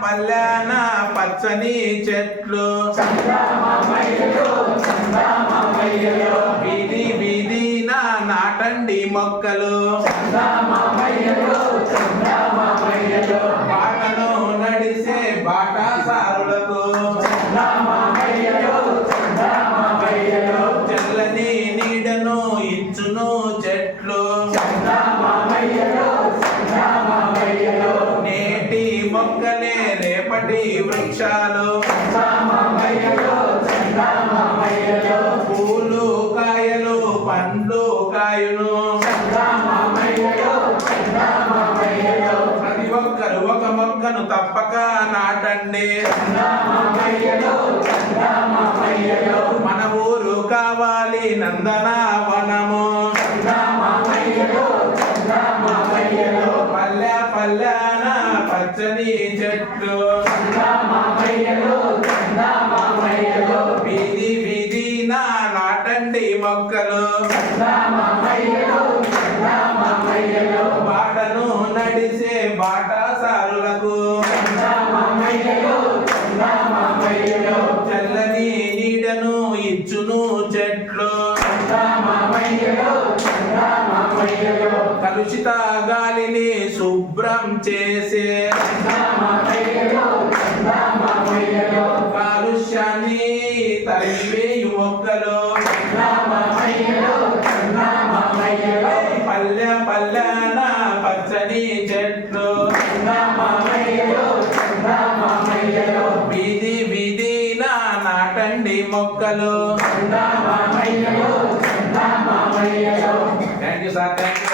పల్లెన పచ్చని చెట్లు వీధి వీధిన నాటండి మొక్కలు బాటను నడిసే బాటసారులకు చల్లని నీడను ఇచ్చును చెట్లు నేటి మొక్కలే రేపటి వృక్షాలు పూలు కాయలు పండ్లు కాయును ప్రతి ఒక్కరు ఒక మొక్కను తప్పక నాటండి మన ఊరు కావాలి నందనవనము పల్లె పల్లెన పచ్చని చెట్లు వీధి వీధిన నాటండి మొక్కలు బాటను నడిసే బాటసారులకు చల్లని నీడను ఇచ్చును చెట్లు కలుషిత గాలిని శుభ్రం చేసే కాలుష్యాన్ని తరివేయు మొక్కలు పల్లె పల్లెన పచ్చని చెట్లు వీధి వీధిన నాటండి మొక్కలు thank you sir thank you